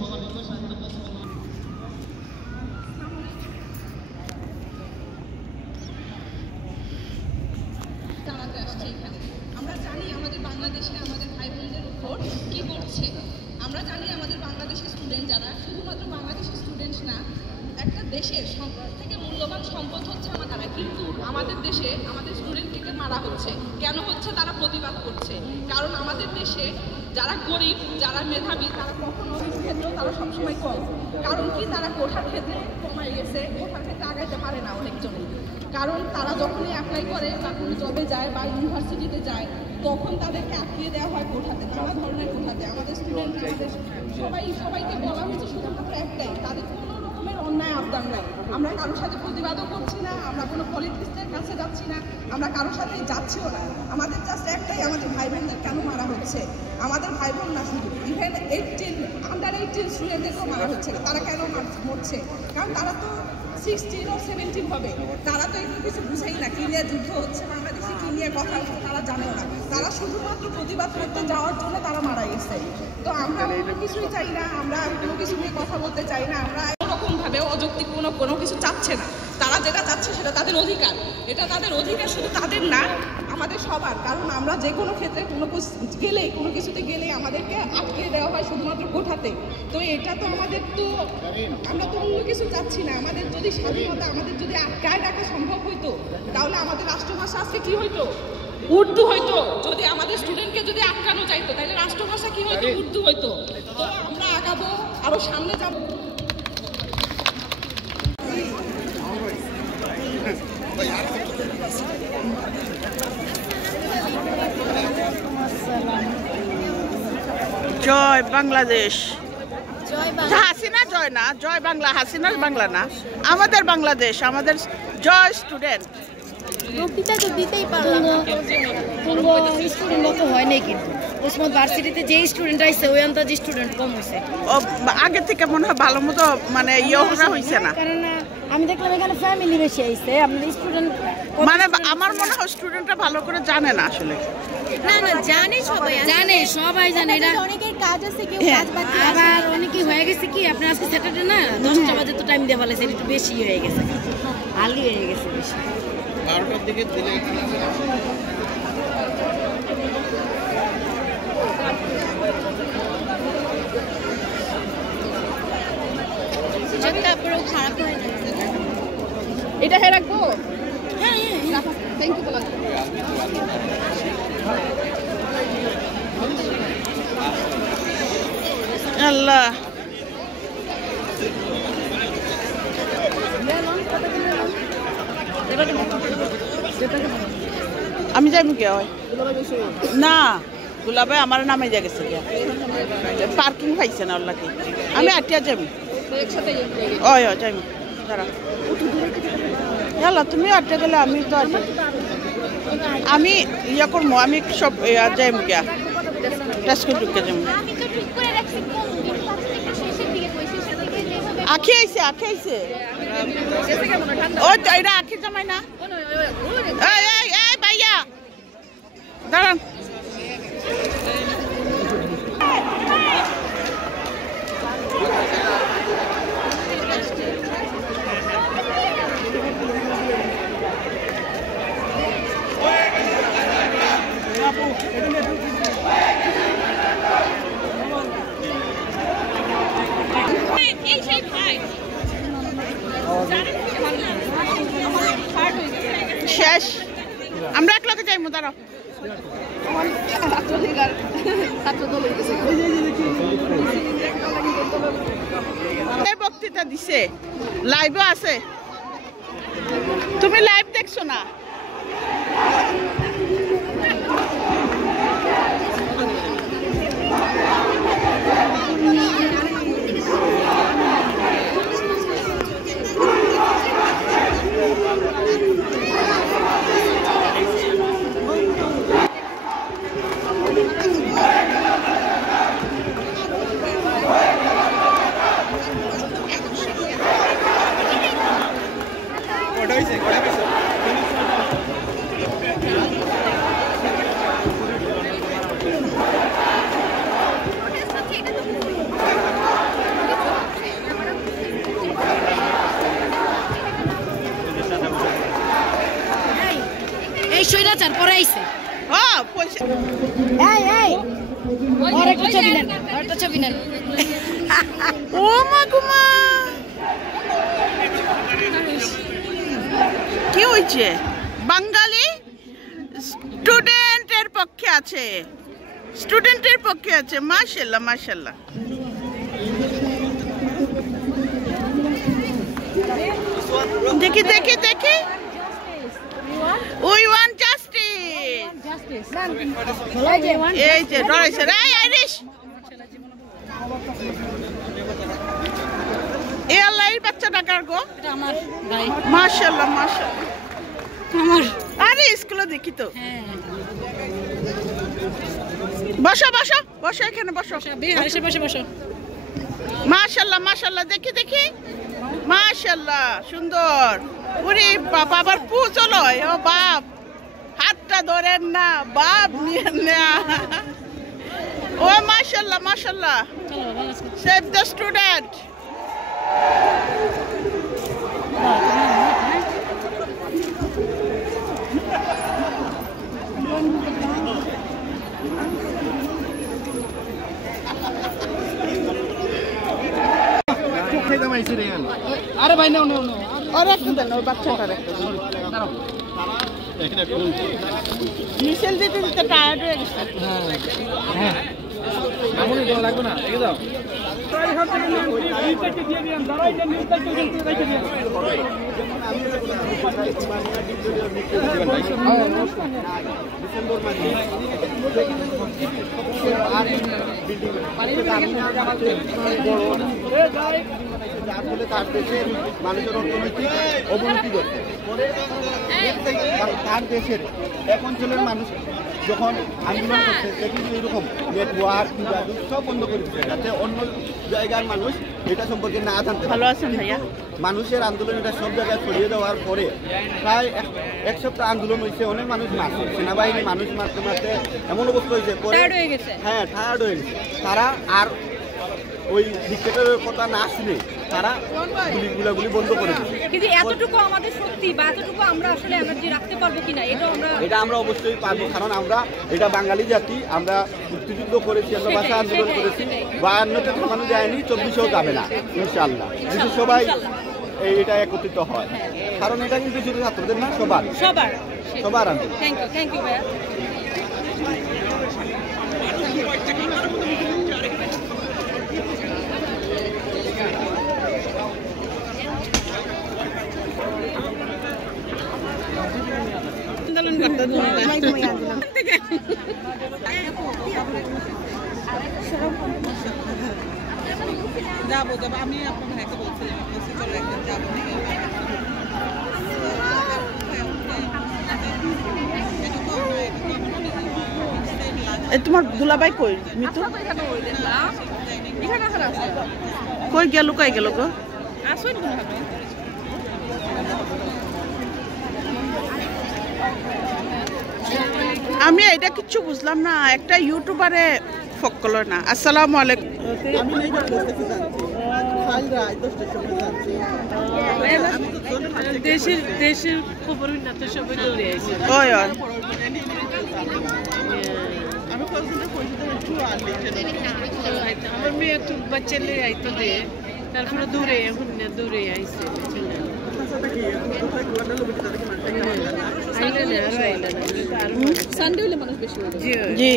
আমরা জানি আমাদের বাংলাদেশে আমাদের ভাই বোনদের উপর কি করছে। আমরা জানি আমাদের বাংলাদেশের স্টুডেন্ট যারা, শুধুমাত্র বাংলাদেশের স্টুডেন্ট না, একটা দেশের সব থেকে মূল্যবান সম্পদ হচ্ছে তারা, কিন্তু আমাদের দেশে আমাদের স্টুডেন্টকে মারা হচ্ছে। কেন হচ্ছে? তারা প্রতিবাদ করছে। কারণ আমাদের দেশে যারা গরিব, যারা মেধাবী, তারা কখনো ক্ষেত্রেও তারা সবসময় কম। কারণ কি? তারা কোঠার ক্ষেত্রে কমাই গেছে, কোঠার ক্ষেত্রে আগাইতে পারে না অনেকজনই। কারণ তারা যখনই অ্যাপ্লাই করে বা কোনো জবে যায় বা ইউনিভার্সিটিতে যায়, তখন তাদেরকে আটকিয়ে দেওয়া হয় কোঠাতে, নানা ধরনের কোঠাতে। আমাদের স্টুডেন্ট, আমাদের সবাইকে বলা হয়েছে শুধুমাত্র একটাই, তাদের কোনো রকমের অন্যায় আবদার নাই। আমরা কারোর সাথে প্রতিবাদও করছি না, আমরা কোনো পলিটিক্সের কাছে যাচ্ছি না, আমরা কারোর সাথে যাচ্ছিও না। আমাদের জাস্ট একটাই, আমাদের ভাই বোনদের কেন মারা হচ্ছে? আমাদের ভাই বোন না, শুধু ইভেন আন্ডার 18 স্টুডেন্টদেরকেও মারা হচ্ছে। তারা কেন মরছে? কারণ তারা তো 16 or 17 হবে, তারা তো একটু কিছু বুঝেই না কি নিয়ে যুদ্ধ হচ্ছে বাংলাদেশে, কি নিয়ে কথা হচ্ছে তারা জানেও না। তারা শুধুমাত্র প্রতিবাদ করতে যাওয়ার জন্য তারা মারা গেছে। তো আমরা কোনো কিছুই চাই না, আমরা কোনো কিছু নিয়ে কথা বলতে চাই না। আমরা কোনোরকমভাবে অযৌক্তিক কোনো কিছু চাচ্ছে না। তারা যেটা চাচ্ছে সেটা তাদের অধিকার, এটা তাদের অধিকার, শুধু তাদের না, আমাদের সবার। কারণ আমরা যে কোনো ক্ষেত্রে কোনো কিছুতে গেলে আমাদেরকে আটকে দেওয়া হয় শুধুমাত্র কোঠাতে। তো এটা তো আমাদের তো, আমরা তো অন্য কিছু চাচ্ছি না। আমাদের যদি স্বাধীনতা, আমাদের যদি আটকায় রাখা সম্ভব হইতো, তাহলে আমাদের রাষ্ট্রভাষা আজকে কি হইতো? উর্দু হইতো। যদি আমাদের স্টুডেন্টকে যদি আটকানো যাইতো, তাহলে রাষ্ট্রভাষা কি হইতো? উর্দু হইতো। তো আমরা আগাবো, আরো সামনে যাব। জয় বাংলাদেশ। হাসিনা জয় না, জয় বাংলা। হাসিনার বাংলা না, আমাদের বাংলাদেশ, আমাদের জয় স্টুডেন্ট। বক্তৃতা তো দিতেই পারলাম না, স্টুডেন্ট তো হয় নাই। কিন্তু ওসমান ভার্সিটিতে যে স্টুডেন্ট আইছে ওই আন্দাজে স্টুডেন্ট কম হয়েছে। আগে থেকে মনে হয় ভালো মতো মানে ইয়ে হয়েছে না। কারণ আমি দেখলাম এখানে ফ্যামিলি বেশি আইছে, আপনাদের স্টুডেন্ট মানে আমার মনে হয় স্টুডেন্টরা ভালো করে জানে না আসলে। না না, জানে, সবাই জানে। এটা অনেকের কাজ আছে, কেউ কাজ বাদ, আবার অনেকেই হয়ে গেছে কি আপনার আজকে স্যাটারডে না, 10টা বাজে তো টাইম দিয়ে ফেলেছে, একটু বেশি হয়ে গেছে, আর্লি হয়ে গেছে বেশি। 12টার দিকে দিলে খারাপ হয়ে যাচ্ছে। এটা হ্যাঁ রাখবো। হ্যাঁ, থ্যাংক ইউ। আল্লাহ, আমি যাইব কে হয় না, দুলাভাই আমার নামে যা গেছে পার্কিং পাইছে না ওর কি, আমি আটিয়া যাবি। ওই যাইব, দাঁড়া। তুমি আটটা গেলে আমি তো আমি ইয়া করবো, আমি সব যাইব গিয়া টেস্কুল ঢুকে যাবো। আখি আইছে ও এটা আখি জামাই না? এই ভাইয়া দাঁড়ান। শেষ, আমরা এক লোকে যাইমু। দাঁড়াও, বক্তৃতা দিছে, লাইভও আছে। তুমি লাইভ দেখছো না? কটা হয়েছে? ডরাইছে ও পয়সা আর একটা ছবি নেন ও মা গুমা কি হয়েছে বাঙালি স্টুডেন্টের পক্ষে আছে মাশাআল্লাহ মাশাআল্লাহ দেখি উই ওয়ান্ট জাস্টিস এই যে ডরাইছে রে আইরিশ এ আল্লাহর বাচ্চা ডাকার গো এটা আমার ভাই মাশাআল্লাহ আমার আরে স্কুলে দেখি তো হ্যাঁ বসো এখানে বসো বসো মাশাআল্লাহ দেখি মাশাআল্লাহ সুন্দর ওরে বাবা আবার পুচলো ও বাপ হাতটা ধরেন না বাপ নিয়েন না ও মাশাআল্লাহ সেভ দ্য স্টুডেন্ট আরে ভাই নাও আর একটু দেন ওই বাচ্চাটার একটু মিশেল দিতে টায়ার্ড হয়ে গেছে হ্যাঁ মামুনি কোন লাগবে না রেখে দাও মানুষের অর্থনৈতিক অবনতি করছে তার দেশের এক অঞ্চলের মানুষ যখন আন্দোলন করছে কিন্তু এরকম নেটওয়ার্ক সব বন্ধ করে দিচ্ছে যাতে অন্য জায়গার মানুষ এটা সম্পর্কে না জানতে ভালো আছেন ভাইয়া মানুষের আন্দোলন এটা সব জায়গায় ছড়িয়ে দেওয়ার পরে প্রায় এক সপ্তাহ আন্দোলন হয়েছে অনেক মানুষ মারছে সেনাবাহিনী মানুষ মারতে এমন অবস্থা হয়েছে হ্যাঁ টায়ার্ড হয়ে গেছে তারা আর ওই ডিক্টেটরের কথা না শুনে তারা গুলি বন্ধ করে দিচ্ছে কিন্তু এতটুকু আমাদের শক্তি বা এতটুকু আমরা আসলে এনার্জি রাখতে পারবো কিনা এটা আমরা অবশ্যই পারবো কারণ আমরা এটা বাঙালি জাতি আমরা মুক্তিযুদ্ধ করেছি আমরা ভাষা আন্দোলন করেছি 52টা মানুষ যায়নি 24ও যাবে না ইনশাআল্লাহ যদি সবাই এটা একত্রিত হয় কারণ এটা কিন্তু শুধু ছাত্রদের না সবার আন্দোলন থ্যাংক ইউ ভাইয়া আন্দোলন করতে যাবো আমি আপনার ভাইকে বলছিলাম চলো একদিন যাবো তোমার দুলাভাই কই মিতু কই গেল গো আমি এটা কিচ্ছু বুঝলাম না একটা ইউটিউবারে ফকল না আসসালামু আলাইকুম দেশের খবর না তো সবাই দৌড়ে আছে আমার মেয়ে একটু বাচ্চা নিয়ে আইতো দে তারপরে দূরে এখন দূরে আইসে সানডে হলে মানুষ বেশি জি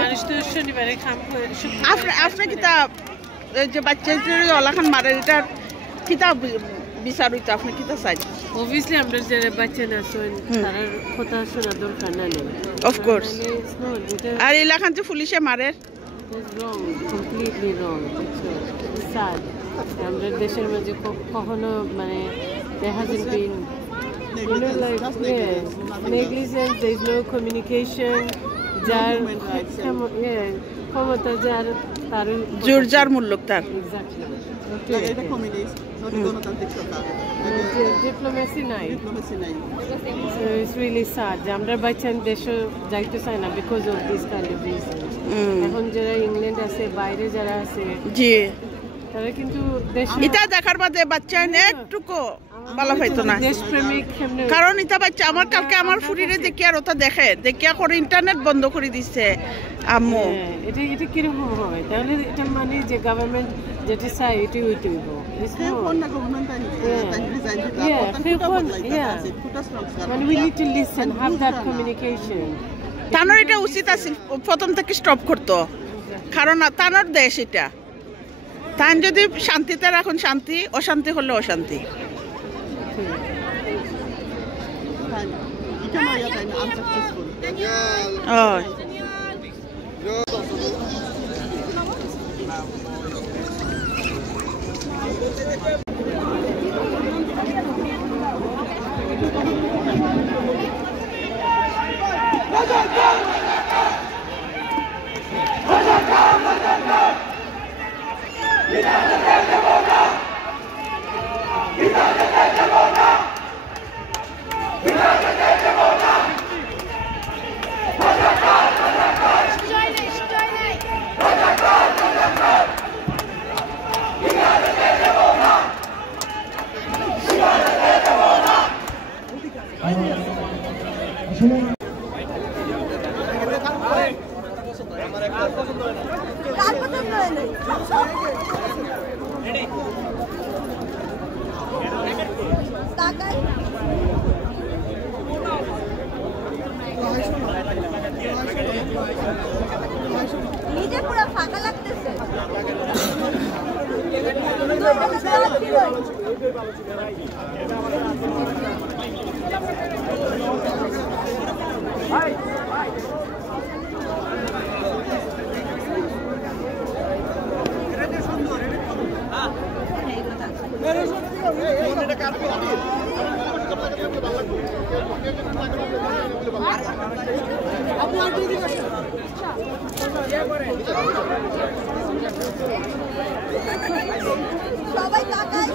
মানুষ তো শনিবারে খাম আপনার কিতাব যে বাচ্চা ওলাখান মারে এটার কিতাব বিচার হইতো আপনি কিতাব চাই অবভিয়াসলি আমরা যারা বাচ্চা না শোন তার কথা শোনা দরকার না অফকোর্স আর এলাকান যে পুলিশে মারে wrong, completely wrong. It's sad. আমরা দেশের মাঝে কখনো মানে there hasn't been like negligence, there is no communication. যার ক্ষমতা যার তার জোর যার মূল্য তার এক্স্যাক্টলি এটা কমিউনিস্ট গণতান্ত্রিক সরকার ডিপ্লোমেসি নাই so it's really sad যে আমরা বাচ্চা দেশে যাইতে চাই না because of this kind of reason এখন যারা ইংল্যান্ড আছে বাইরে যারা আছে জি তারা কিন্তু দেশ এটা দেখার বাদে বাচ্চা একটুকু ভালো পাইতো না দেশপ্রেমিক কেমনে কারণ ইতা বাচ্চা আমার কালকে আমার ফুরিরে দেখি আর ওটা দেখে দেখিয়া করে ইন্টারনেট বন্ধ করে দিচ্ছে আম্মু এটা এটা কিরকম হয় তাহলে এটা মানে যে গভর্নমেন্ট যেটা চাই এটাই হইতে হইব মানে we need to listen have that communication তানোর এটা উচিত আছে প্রথম থেকে স্টপ করতো কারণ তানোর দেশ এটা তান যদি শান্তিতে রাখুন শান্তি অশান্তি হলে অশান্তি নিজে পুরো ফাঁকা লাগতেছে সবাই তাকায়